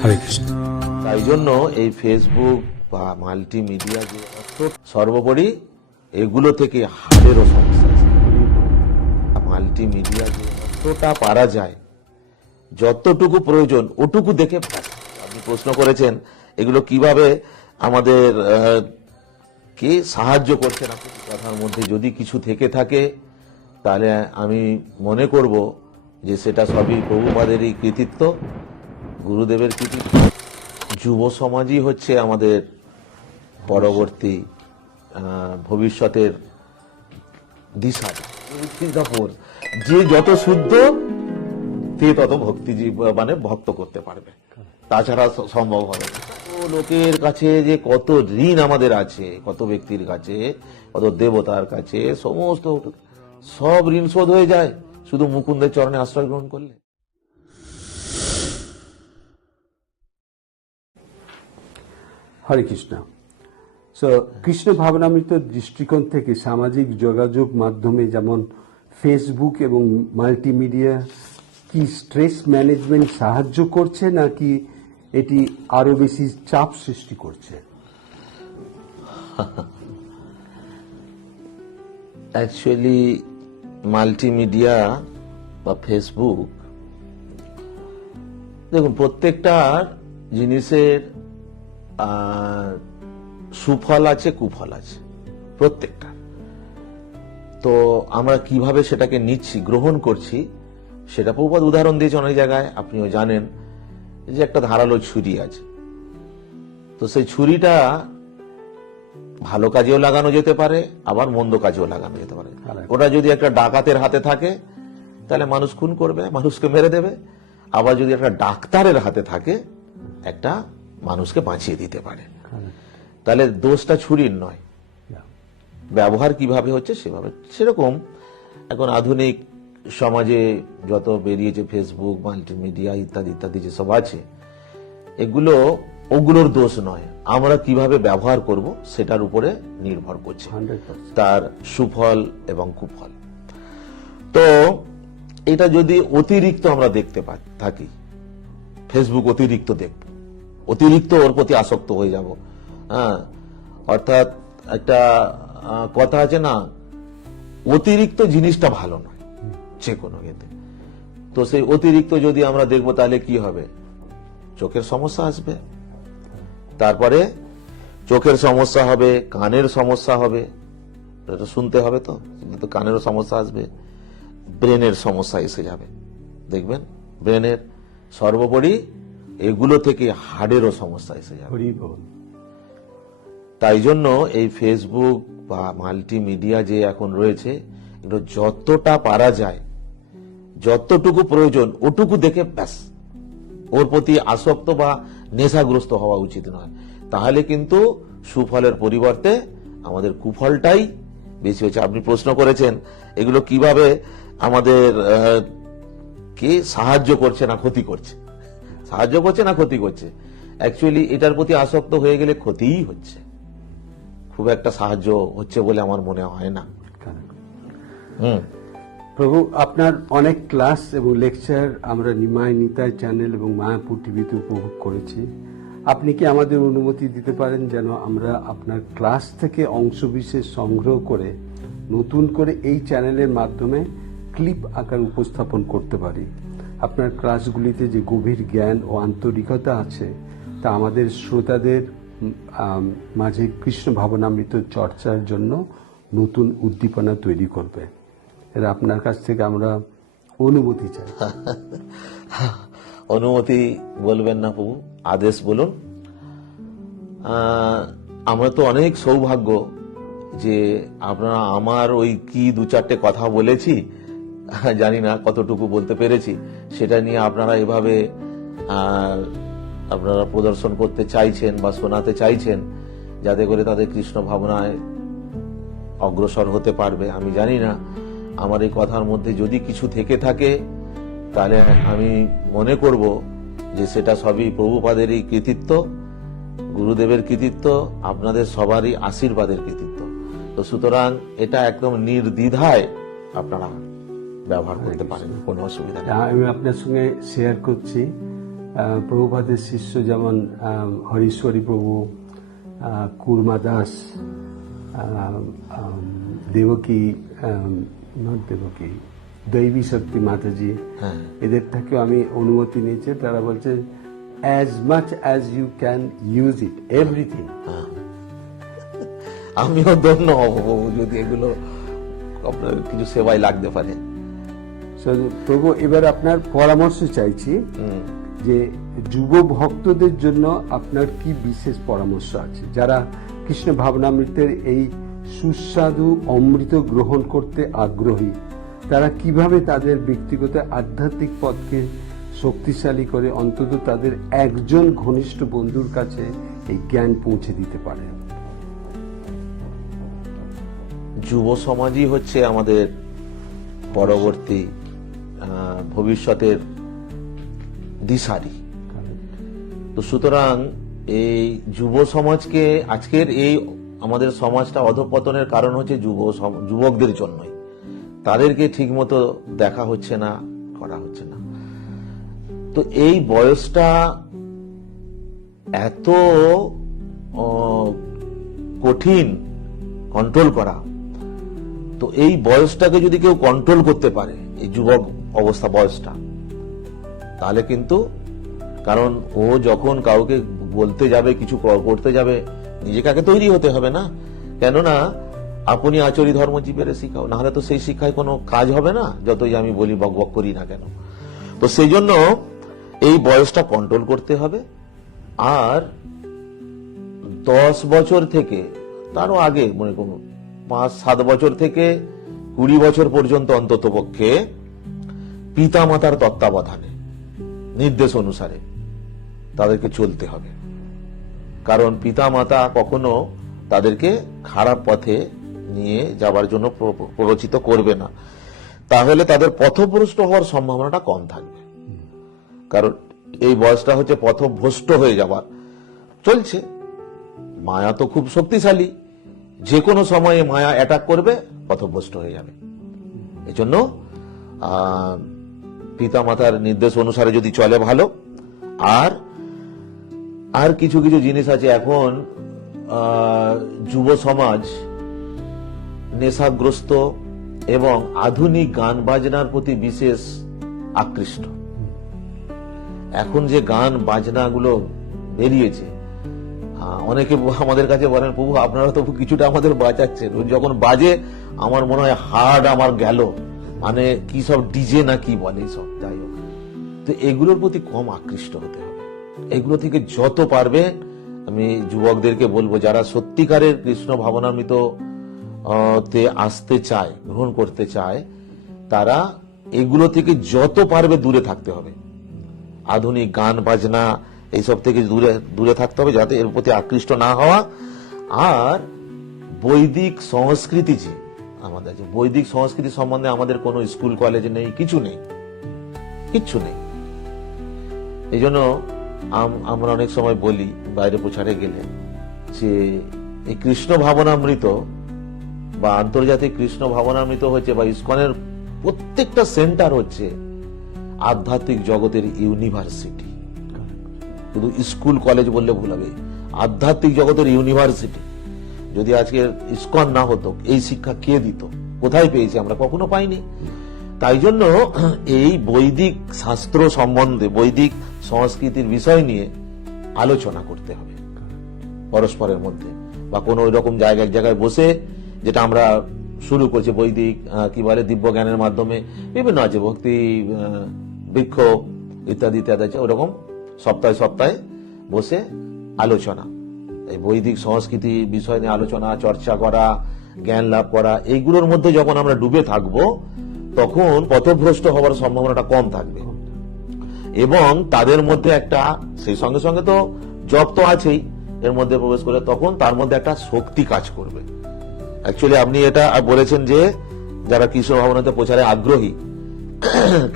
হরে কৃষ্ণ। তাই জন্য এই ফেসবুক বা মাল্টিমিডিয়া যে সর্বোপরি এগুলো থেকে হাড়েরও সমস্যা আছে। মাল্টিমিডিয়া যে যতটা পারা যায়, যতটুকু প্রয়োজন ওটুকু দেখে আপনি প্রশ্ন করেছেন এগুলো কিভাবে আমাদের কে সাহায্য করছেন। কথার মধ্যে যদি কিছু থেকে থাকে তাহলে আমি মনে করব যে সেটা সবই প্রভুপাদেরই কৃতিত্ব, গুরুদেবের কৃতিত্ব। যুব সমাজই হচ্ছে আমাদের পরবর্তী ভবিষ্যতের দিশা। যে যত শুদ্ধ তে তত ভক্তি মানে ভক্ত করতে পারবে, তাছাড়া সম্ভব হবে না। লোকের কাছে যে কত ঋণ আমাদের আছে, কত ব্যক্তির কাছে, কত দেবতার কাছে, সমস্ত সব ঋণ শোধ হয়ে যায় শুধু মুকুন্দের চরণে আশ্রয় গ্রহণ করলে। হরে কৃষ্ণ। কৃষ্ণ ভাবনামৃত দৃষ্টিকোণ থেকে সামাজিক যোগাযোগ মাধ্যমে যেমন ফেসবুক এবং মাল্টিমিডিয়া কি স্ট্রেস ম্যানেজমেন্ট সাহায্য করছে নাকি এটি আরো বেশি চাপ সৃষ্টি করছে? অ্যাকচুয়ালি মাল্টিমিডিয়া বা ফেসবুক, দেখুন প্রত্যেকটা জিনিসের সুফল আছে, কুফল আছে প্রত্যেকটা। তো আমরা কিভাবে সেটাকে নিচ্ছি, গ্রহণ করছি, সেটা প্রভুপাদ উদাহরণ দিয়েছে অনেক জায়গায়। আপনিও জানেন যে একটা ধারালো ছুরি আছে, তো সেই ছুরিটা ভালো কাজেও লাগানো যেতে পারে, আবার মন্দ কাজেও লাগানো যেতে পারে। ওটা যদি একটা ডাকাতের হাতে থাকে তাহলে মানুষ খুন করবে, মানুষকে মেরে দেবে। আবার যদি একটা ডাক্তারের হাতে থাকে একটা মানুষকে বাঁচিয়ে দিতে পারে। তাহলে দোষটা ছুরির নয়, ব্যবহার কিভাবে হচ্ছে সেভাবে। সেরকম এখন আধুনিক সমাজে যত বেরিয়েছে ফেসবুক, মাল্টিমিডিয়া ইত্যাদি ইত্যাদি যেসব আছে, এগুলো ওগুলোর দোষ নয়, আমরা কিভাবে ব্যবহার করব সেটার উপরে নির্ভর করছে তার সুফল এবং কুফল। তো এটা যদি অতিরিক্ত আমরা দেখতে থাকি, ফেসবুক অতিরিক্ত দেখব, অতিরিক্ত ওর প্রতি আসক্ত হয়ে যাব। হ্যাঁ, অর্থাৎ একটা কথা আছে না, অতিরিক্ত জিনিসটা ভালো নয় যে কোনো ক্ষেত্রে। তো সেই অতিরিক্ত যদি আমরা দেখবো তাহলে কি হবে, চোখের সমস্যা আসবে, তারপরে চোখের সমস্যা হবে, কানের সমস্যা হবে, এটা শুনতে হবে, তো কানেরও সমস্যা আসবে, ব্রেনের সমস্যা এসে যাবে। দেখবেন ব্রেনের, সর্বোপরি এগুলো থেকে হাড়েরও সমস্যা এসে যাবে। তাই জন্য এই ফেসবুক বা মাল্টিমিডিয়া যে এখন রয়েছে, এগুলো যতটা পারা যায়, যতটুকু প্রয়োজন ওটুকু দেখে ব্যাস, ওর প্রতি আসক্ত বা নেশাগ্রস্ত হওয়া উচিত নয়। তাহলে কিন্তু সুফলের পরিবর্তে আমাদের কুফলটাই বেশি হচ্ছে। আপনি প্রশ্ন করেছেন এগুলো কিভাবে আমাদের কে সাহায্য করছে না ক্ষতি করছে। সাহায্য করছে না ক্ষতি করছে, অ্যাকচুয়ালি এটার প্রতি আসক্ত হয়ে গেলে ক্ষতিই হচ্ছে, খুব একটা সাহায্য হচ্ছে বলে আমার মনে হয় না। প্রভু, আপনার অনেক ক্লাস এবং লেকচার আমরা নিমাই নিতাই চ্যানেল এবং মায়াপুর টিভিতে উপভোগ করেছি। আপনি কি আমাদের অনুমতি দিতে পারেন যেন আমরা আপনার ক্লাস থেকে অংশবিশেষ সংগ্রহ করে নতুন করে এই চ্যানেলের মাধ্যমে ক্লিপ আকার উপস্থাপন করতে পারি? আপনার ক্লাসগুলিতে যে গভীর জ্ঞান ও আন্তরিকতা আছে তা আমাদের শ্রোতাদের মাঝে কৃষ্ণ ভাবনামৃত চর্চার জন্য নতুন উদ্দীপনা তৈরি করবে। এরা আপনার কাছ থেকে আমরা অনুমতি চাই। অনুমতি বলবেন না প্রভু, আদেশ বলুন। আমরা তো অনেক সৌভাগ্য যে আপনারা আমার ওই কি দু চারটে কথা বলেছি, জানি না কতটুকু বলতে পেরেছি, সেটা নিয়ে আপনারা এভাবে আপনারা প্রদর্শন করতে চাইছেন বা শোনাতে চাইছেন, যাতে করে তাদের কৃষ্ণ ভাবনায় অগ্রসর হতে পারবে। আমি জানি না আমার এই কথার মধ্যে যদি কিছু থেকে থাকে তাহলে আমি মনে করব যে সেটা সবই প্রভুপাদেরই কৃতিত্ব, গুরুদেবের কৃতিত্ব, আপনাদের সবারই আশীর্বাদের কৃতিত্ব। তো সুতরাং এটা একদম নির্দ্বিধায় আপনারা ব্যবহার করতে পারেন, কোনো অসুবিধা নেই। আমি আপনার সঙ্গে শেয়ার করছি প্রভুপাদের শিষ্য যেমন হরিশ্বরী প্রভু, কুর্মা দাস, দেবকী, নট দেবকী, দৈবী শক্তি মাতাজি, এদের থেকেও আমি অনুমতি নিয়েছি। তারা বলছে as much as you can use it, everything. আমিও ধন্য হব যদি এগুলো আপনার কিছু সেবায় লাগতে পারে। So, প্রভু, এবার আপনার পরামর্শ চাইছি যে যুব ভক্তদের জন্য আপনার কি বিশেষ পরামর্শ আছে, যারা কৃষ্ণ ভাবনামৃতের এই সুস্বাদু অমৃত গ্রহণ করতে আগ্রহী, তারা কিভাবে তাদের ব্যক্তিগত আধ্যাত্মিক পথকে শক্তিশালী করে অন্তত তাদের একজন ঘনিষ্ঠ বন্ধুর কাছে এই জ্ঞান পৌঁছে দিতে পারে? যুব সমাজই হচ্ছে আমাদের পরবর্তী ভবিষ্যতের দিশারি। তো সুতরাং এই যুব সমাজকে, আজকের এই আমাদের সমাজটা অধঃপতনের কারণ হচ্ছে যুবকদের জন্যই। তাদেরকে ঠিক মতো দেখা হচ্ছে না, করা হচ্ছে না। তো এই বয়সটা এত কঠিন কন্ট্রোল করা। তো এই বয়সটাকে যদি কেউ কন্ট্রোল করতে পারে, এই যুবক অবস্থা বয়সটা, তাহলে কিন্তু, কারণ ও যখন কাউকে বলতে যাবে, কিছু করতে যাবে, নিজেকে আগে তৈরি হতে হবে না? কেননা আপনি আচরি ধর্ম জীবের শিখাও, না হলে তো সেই শিক্ষায় কোনো কাজ হবে না, যতই আমি বলি বক বক করি না কেন। তো সেই জন্য এই বয়সটা কন্ট্রোল করতে হবে। আর 10 বছর থেকে, তারও আগে মনে করুন 5-7 বছর থেকে 20 বছর পর্যন্ত অন্তত পক্ষে পিতা মাতার তত্ত্বাবধানে, নির্দেশ অনুসারে তাদেরকে চলতে হবে। কারণ পিতা মাতা কখনো তাদেরকে খারাপ পথে নিয়ে যাবার জন্য প্ররোচিত করবে না, তাহলে তাদের পথভ্রষ্ট হওয়ার সম্ভাবনাটা কম থাকবে। কারণ এই বয়সটা হচ্ছে পথভ্রষ্ট হয়ে যাবার চলছে। মায়া তো খুব শক্তিশালী, যে কোনো সময়ে মায়া অ্যাটাক করবে, পথভ্রষ্ট হয়ে যাবে। এজন্য পিতা মাতার নির্দেশ অনুসারে যদি চলে ভালো। আর কিছু কিছু জিনিস আছে, এখন যুব সমাজ নেশাগ্রস্ত এবং আধুনিক গান বাজনার প্রতি বিশেষ আকৃষ্ট। এখন যে গান বাজনাগুলো বেরিয়েছে, অনেকে আমাদের কাছে বলেন, প্রভু আপনারা তো কিছুটা আমাদের বাঁচাচ্ছেন। যখন বাজে আমার মনে হয় হার্ড আমার গেল, মানে কি সব ডিজে না কি বলে সব, যাই হোক। তো এগুলোর প্রতি কম আকৃষ্ট হতে হবে। এগুলো থেকে যত পারবে, আমি যুবকদেরকে বলবো, যারা সত্যিকারের কৃষ্ণ ভাবনামৃত তে আসতে চায়, গ্রহণ করতে চায়, তারা এগুলো থেকে যত পারবে দূরে থাকতে হবে। আধুনিক গান বাজনা এইসব থেকে দূরে থাকতে হবে, যাতে এর প্রতি আকৃষ্ট না হওয়া। আর বৈদিক সংস্কৃতি, যে আমাদের যে বৈদিক সংস্কৃতি সম্বন্ধে আমাদের কোনো স্কুল কলেজ নেই, কিছু নেই, কিচ্ছু নেই। এই জন্য আমরা অনেক সময় বলি বাইরে প্রচারে গেলে যে এই কৃষ্ণ ভাবনামৃত বা আন্তর্জাতিক কৃষ্ণ ভাবনামৃত হচ্ছে, বা ইসকনের প্রত্যেকটা সেন্টার হচ্ছে আধ্যাত্মিক জগতের ইউনিভার্সিটি। শুধু স্কুল কলেজ বললে ভুল হবে, আধ্যাত্মিক জগতের ইউনিভার্সিটি। যদি আজকে ইসকন না হতো, এই শিক্ষা কে দিত? কোথায় পেয়েছি আমরা? কখনো পাইনি। তাই জন্য এই বৈদিক শাস্ত্র সম্বন্ধে, বৈদিক সংস্কৃতির বিষয় নিয়ে আলোচনা করতে হবে পরস্পরের মধ্যে, বা কোনো ওই রকম জায়গায় এক জায়গায় বসে, যেটা আমরা শুরু করছি বৈদিক কি বলে দিব্য জ্ঞানের মাধ্যমে, বিভিন্ন আছে ভক্তি বৃক্ষ ইত্যাদি ইত্যাদি আছে, ওরকম সপ্তাহে সপ্তাহে বসে আলোচনা, এই বৈদিক সংস্কৃতি বিষয় নিয়ে আলোচনা, চর্চা করা, জ্ঞান লাভ করা। এইগুলোর মধ্যে যখন আমরা ডুবে থাকবো, তখন পথভ্রষ্ট হওয়ার সম্ভাবনাটা কম থাকবে। এবং তাদের মধ্যে একটা, সেই সঙ্গে সঙ্গে তো জব তো আছেই, এর মধ্যে প্রবেশ করে তখন তার মধ্যে একটা শক্তি কাজ করবে। অ্যাকচুয়ালি আপনি এটা বলেছেন যে যারা কৃষ্ণ ভাবনাতে প্রচারে আগ্রহী,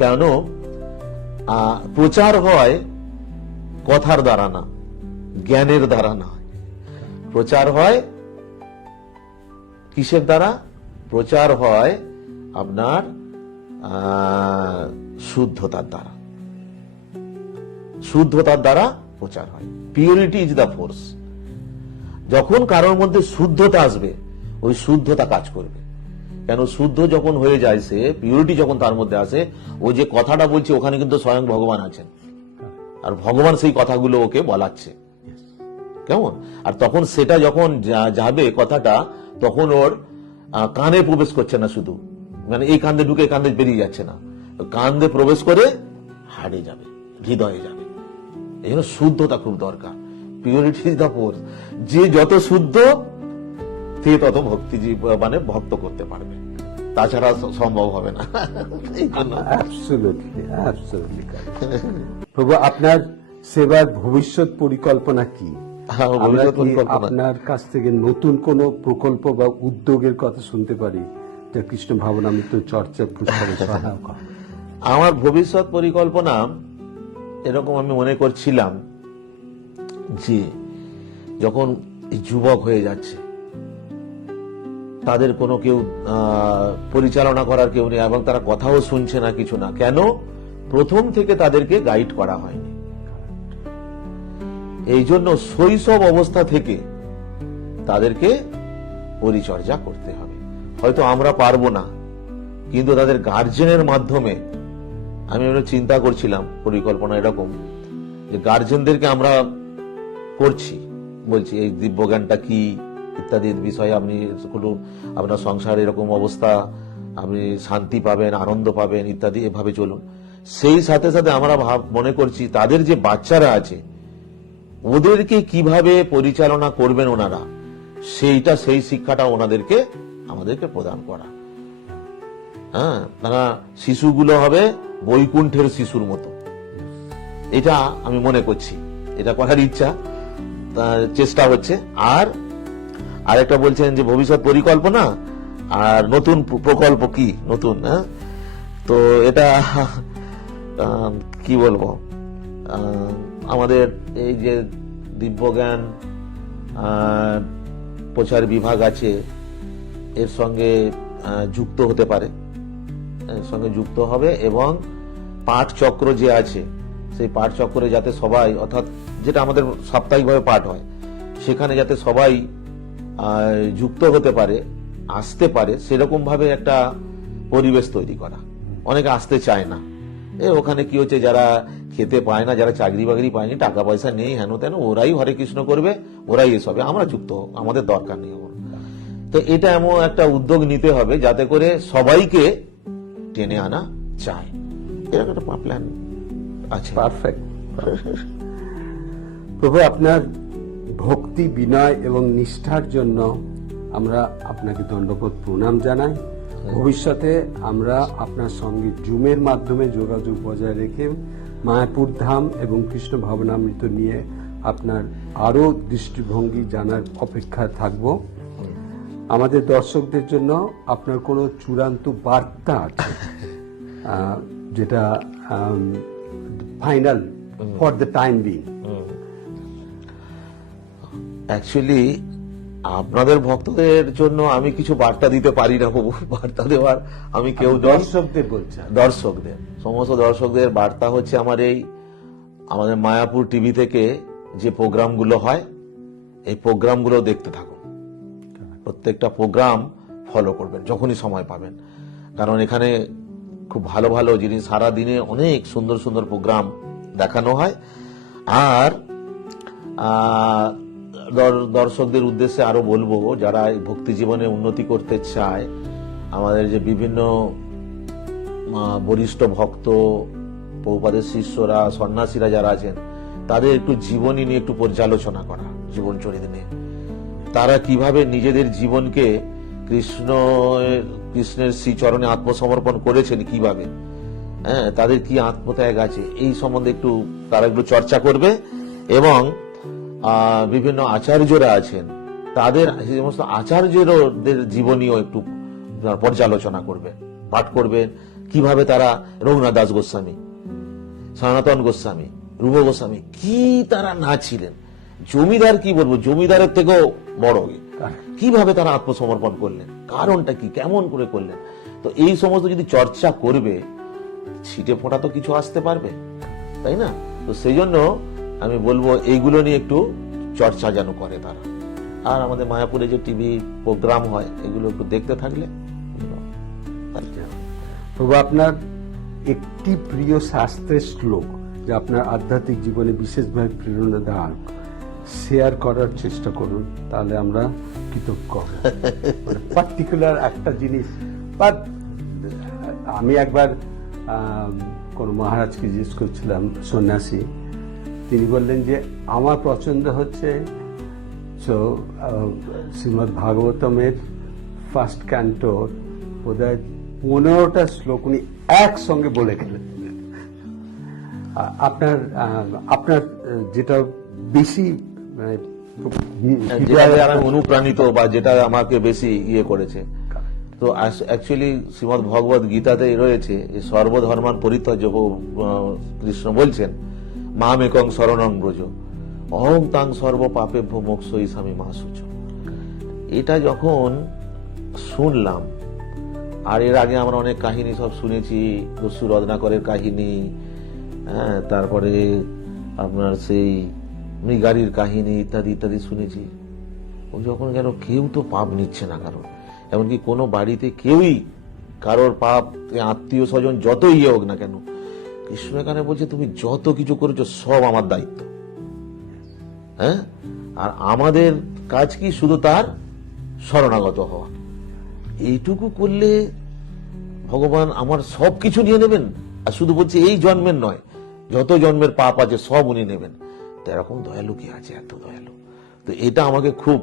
কেন প্রচার হয় কথার দ্বারা না, জ্ঞানের দ্বারা না। প্রচার হয় কিসের দ্বারা? প্রচার হয় আপনার শুদ্ধতার দ্বারা। শুদ্ধতার দ্বারা প্রচার হয়। Purity is the force. যখন কারোর মধ্যে শুদ্ধতা আসবে, ওই শুদ্ধতা কাজ করবে। কেন, শুদ্ধ যখন হয়ে যায় সে, পিউরিটি যখন তার মধ্যে আসে, ও যে কথাটা বলছে ওখানে কিন্তু স্বয়ং ভগবান আছেন, আর ভগবান সেই কথাগুলো ওকে বলাচ্ছে। কেমন? আর তখন সেটা যখন যাবে কথাটা, তখন ওর কানে প্রবেশ করছে না শুধু, মানে এই কান্দে ঢুকে কান্দে বেরিয়ে যাচ্ছে না, কান্দে প্রবেশ করে হাড়ে যাবে, হৃদয়ে যাবে। এই জন্য শুদ্ধতা খুব দরকার। Purity is the force. যে যত শুদ্ধ সে তত ভক্তি মানে ভক্ত করতে পারবে, তাছাড়া সম্ভব হবে না। এই জন্য Absolutely correct. প্রভু, আপনার সেবার ভবিষ্যৎ পরিকল্পনা কি? আমরা কি আপনার কাছ থেকে নতুন কোন প্রকল্প বা উদ্যোগের কথা শুনতে পারি, যা কৃষ্ণ ভাবনামৃত চর্চা প্রচারে সহায়ক হবে? আমার ভবিষ্যৎ পরিকল্পনা এরকম আমি মনে করছিলাম যে যখন যুবক হয়ে যাচ্ছে, তাদের কোনো কেউ পরিচালনা করার কেউ নেই, এবং তারা কথাও শুনছে না, কিছু না। কেন? প্রথম থেকে তাদেরকে গাইড করা হয়নি। এই জন্য শৈশব অবস্থা থেকে তাদেরকে পরিচর্যা করতে হবে। হয়তো আমরা পারবো না, কিন্তু তাদের গার্জেনের মাধ্যমে, আমি চিন্তা করছিলাম পরিকল্পনা এরকম যে গার্জেনদেরকে আমরা করছি, বলছি এই দিব্যজ্ঞানটা কি ইত্যাদি বিষয়ে আপনি করুন, আপনার সংসার এরকম অবস্থা, আপনি শান্তি পাবেন, আনন্দ পাবেন ইত্যাদি, এভাবে চলুন। সেই সাথে সাথে আমরা মনে করছি তাদের যে বাচ্চারা আছে ওদেরকে কিভাবে পরিচালনা করবেন ওনারা, সেই শিক্ষাটা ওনাদেরকে আমাদেরকে প্রদান করা। হ্যাঁ, তারা শিশুগুলো হবে বৈকুণ্ঠের শিশুর মতো, এটা আমি মনে করছি, এটা করার ইচ্ছা, চেষ্টা হচ্ছে। আর আরেকটা বলছেন যে ভবিষ্যৎ পরিকল্পনা আর নতুন প্রকল্প কি নতুন, হ্যাঁ, তো এটা কি বলবো, আমাদের এই যে দিব্যজ্ঞান প্রচার বিভাগ আছে, এর সঙ্গে যুক্ত হতে পারে, এর সঙ্গে যুক্ত হবে, এবং পাঠ চক্র যে আছে সেই পাঠ চক্রে যাতে সবাই, অর্থাৎ যেটা আমাদের সাপ্তাহিকভাবে পাঠ হয়, সেখানে যাতে সবাই যুক্ত হতে পারে, আসতে পারে, সেরকম ভাবে একটা পরিবেশ তৈরি করা। অনেকে আসতে চায় না, ওখানে কি হচ্ছে, যারা খেতে পায় না, যারা চাকরি বাকরি পায়নি, টাকা পয়সা নেই, হেন তেন, ওরাই হরে কৃষ্ণ করবে, ওরাই এসবে, আমরা যুক্ত হোক, আমাদের দরকার নেই। তো এটা এমন একটা উদ্যোগ নিতে হবে যাতে করে সবাইকে টেনে আনা যায়, এরকম একটা প্ল্যান আছে। পারফেক্ট। প্রভু, আপনার ভক্তি, বিনয় এবং নিষ্ঠার জন্য আমরা আপনাকে দণ্ডবোধ প্রণাম জানাই। ভবিষ্যতে আমরা আপনার সঙ্গে জুমের মাধ্যমে যোগাযোগ বজায় রেখে মায়াপুর ধাম এবং কৃষ্ণ ভাবনামৃত নিয়ে আপনার আরো দৃষ্টিভঙ্গি জানার অপেক্ষায় থাকব। আমাদের দর্শকদের জন্য আপনার কোনো চূড়ান্ত বার্তা আছে, যেটা final for the time being? Actually আপনাদের ভক্তদের জন্য আমি কিছু বার্তা দিতে পারি না, বার্তা দেওয়ার আমি কেউ, দর্শকদের বলছি, দর্শকদের, সমস্ত দর্শকদের বার্তা হচ্ছে আমাদের মায়াপুর টিভি থেকে যে প্রোগ্রামগুলো হয়, এই প্রোগ্রামগুলো দেখতে থাকুন, প্রত্যেকটা প্রোগ্রাম ফলো করবেন যখনই সময় পাবেন, কারণ এখানে খুব ভালো ভালো জিনিস, সারা দিনে অনেক সুন্দর সুন্দর প্রোগ্রাম দেখানো হয়। আর দর্শকদের উদ্দেশ্যে আরো বলবো, যারা ভক্তি জীবনে উন্নতি করতে চায়, আমাদের যে বিভিন্ন বরিষ্ঠ ভক্ত, প্রভুপাদের শিষ্যরা, সন্ন্যাসীরা যারা আছেন, তাদের একটু জীবনী নিয়ে একটু পর্যালোচনা করা, জীবন চরিত্র নিয়ে, তারা কিভাবে নিজেদের জীবনকে কৃষ্ণের শ্রীচরণে আত্মসমর্পণ করেছেন, কিভাবে, হ্যাঁ, তাদের কি আত্মত্যাগ আছে, এই সম্বন্ধে একটু তারা একটু চর্চা করবে। এবং বিভিন্ন আচার্যরা আছেন, তাদের সমস্ত আচার্যদের জীবনীও একটু পর্যালোচনা করবেন, পাঠ করবেন, কিভাবে তারা রঘুনাথ দাস গোস্বামী, সনাতন গোস্বামী, রূপ গোস্বামী, কি তারা না ছিলেন, জমিদার, কি বলবো, জমিদারের থেকেও বড়, কিভাবে তারা আত্মসমর্পণ করলেন, কারণটা কি, কেমন করে করলেন। তো এই সমস্ত যদি চর্চা করবে, ছিটে ফোঁটা তো কিছু আসতে পারবে, তাই না? তো সেই জন্য আমি বলবো এইগুলো নিয়ে একটু চর্চা যেন করে তারা। আর আমাদের মায়াপুরে যে টিভি প্রোগ্রাম হয় এগুলো একটু দেখতে থাকলে প্রভু, আপনার একটি প্রিয় শাস্ত্রের শ্লোক যা আপনার আধ্যাত্মিক জীবনে বিশেষভাবে প্রেরণাদায়ক শেয়ার করার চেষ্টা করুন, তাহলে আমরা কৃতজ্ঞ হব। পার্টিকুলার একটা জিনিস, বাট আমি একবার কোন মহারাজকে জিজ্ঞেস করছিলাম, সন্ন্যাসী, তিনি বললেন যে আমার পছন্দ হচ্ছে শ্রীমদ্ ভাগবতমের ফার্স্ট ক্যান্টোর বোধহয় 15টা শ্লোক উনি একসঙ্গে বলে গেলেন। আপনার যেটা বেশি আমি অনুপ্রাণিত বা যেটা আমাকে বেশি ইয়ে করেছে, তো অ্যাকচুয়ালি শ্রীমদ্ ভগবত গীতাতে রয়েছে যে সর্বধর্মান পরিত্যাজ্য কৃষ্ণ বলছেন মামেকং শরণং ব্রজ অহং তাং সর্ব পাপেভ্য মোক্ষই স্বামী মা শুচ। এটা যখন শুনলাম, আর এর আগে আমরা অনেক কাহিনী সব শুনেছি, দস্যু রত্নাকরের কাহিনী, হ্যাঁ, তারপরে আপনার সেই মৃগারীর কাহিনী ইত্যাদি ইত্যাদি শুনেছি। ও যখন যেন কেউ তো পাপ নিচ্ছে না কারণ, এমনকি কোনো বাড়িতে কেউই কারোর পাপ, আত্মীয় স্বজন যতই ইয়ে হোক না কেন, কৃষ্ণ এখানে বলছে তুমি যত কিছু করেছো সব আমার দায়িত্ব। হ্যাঁ, আর আমাদের কাজ কি শুধু তার শরণাগত হওয়া। এইটুকু করলে ভগবান আমার সব কিছু নিয়ে নেবেন, আর শুধু বলছে এই জন্মের নয়, যত জন্মের পাপ আছে সব উনি নেবেন। তো এরকম দয়ালু কি আছে, এত দয়ালু। তো এটা আমাকে খুব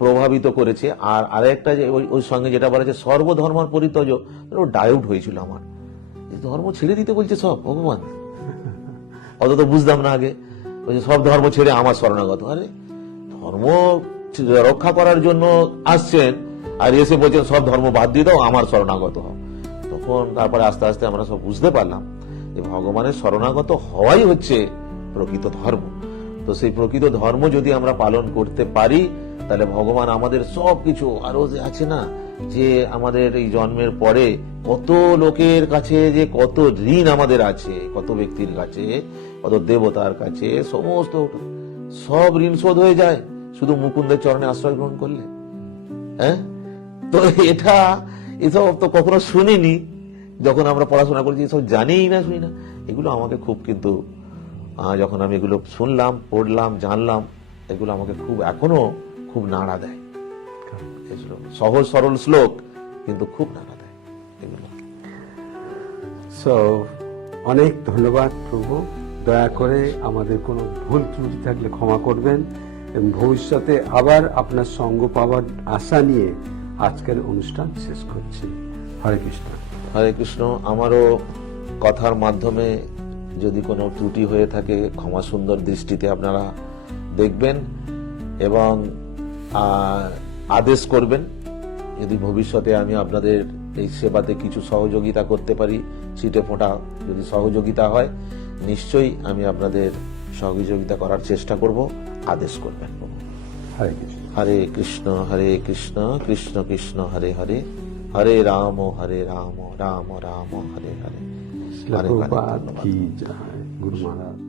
প্রভাবিত করেছে। আর আরেকটা যে ওই সঙ্গে যেটা বলেছে সর্বধর্মার পরিত্যাজ্য, ডাউট হয়েছিল আমার, ধর্ম ছেড়ে দিতে বলছে সব ভগবান, অত তো বুঝতাম না আগে। সব ধর্ম ছেড়ে আমার শরণাগত। আরে ধর্ম রক্ষা করার জন্য আসছেন আর এসে বলছেন সব ধর্ম বাদ দিয়ে দাও, আমার শরণাগত হও। তখন তারপরে আস্তে আস্তে আমরা সব বুঝতে পারলাম যে ভগবানের শরণাগত হওয়াই হচ্ছে প্রকৃত ধর্ম। তো সেই প্রকৃত ধর্ম যদি আমরা পালন করতে পারি, তাহলে ভগবান আমাদের সবকিছু, আরো যে আছে না যে আমাদের এই জন্মের পরে কত লোকের কাছে যে কত ঋণ আমাদের আছে, কত ব্যক্তির কাছে, কত দেবতার কাছে, সমস্ত সব ঋণ শোধ হয়ে যায় শুধু মুকুন্দের চরণে আশ্রয় গ্রহণ করলে। হ্যাঁ, তো এসব তো কখনো শুনিনি, যখন আমরা পড়াশোনা করেছি এসব জানিই না, শুনি না। এগুলো আমাকে খুব, কিন্তু যখন আমি এগুলো শুনলাম, পড়লাম, জানলাম, এগুলো আমাকে খুব এখনো খুব নাড়া দেয়। সহজ সরল শ্লোক, কিন্তু খুব নাড়া দেয় এগুলো। অনেক ধন্যবাদ প্রভু। দয়া করে আমাদের কোনো ভুল ত্রুটি থাকলে ক্ষমা করবেন, এবং ভবিষ্যতে আবার আপনার সঙ্গ পাওয়ার আশা নিয়ে আজকের অনুষ্ঠান শেষ করছি। হরে কৃষ্ণ। হরে কৃষ্ণ। আমারও কথার মাধ্যমে যদি কোনো ত্রুটি হয়ে থাকে, ক্ষমা সুন্দর দৃষ্টিতে আপনারা দেখবেন এবং আদেশ করবেন। যদি ভবিষ্যতে আমি আপনাদের এই সেবাতে কিছু সহযোগিতা করতে পারি, ছিটে ফোঁটা যদি সহযোগিতা হয়, নিশ্চয়ই আমি আপনাদের সহযোগিতা করার চেষ্টা করব। আদেশ করবেন। হরে কৃষ্ণ। হরে কৃষ্ণ হরে কৃষ্ণ কৃষ্ণ কৃষ্ণ হরে হরে, হরে রাম রাম রাম হরে হরে। গুরু মহারাজ।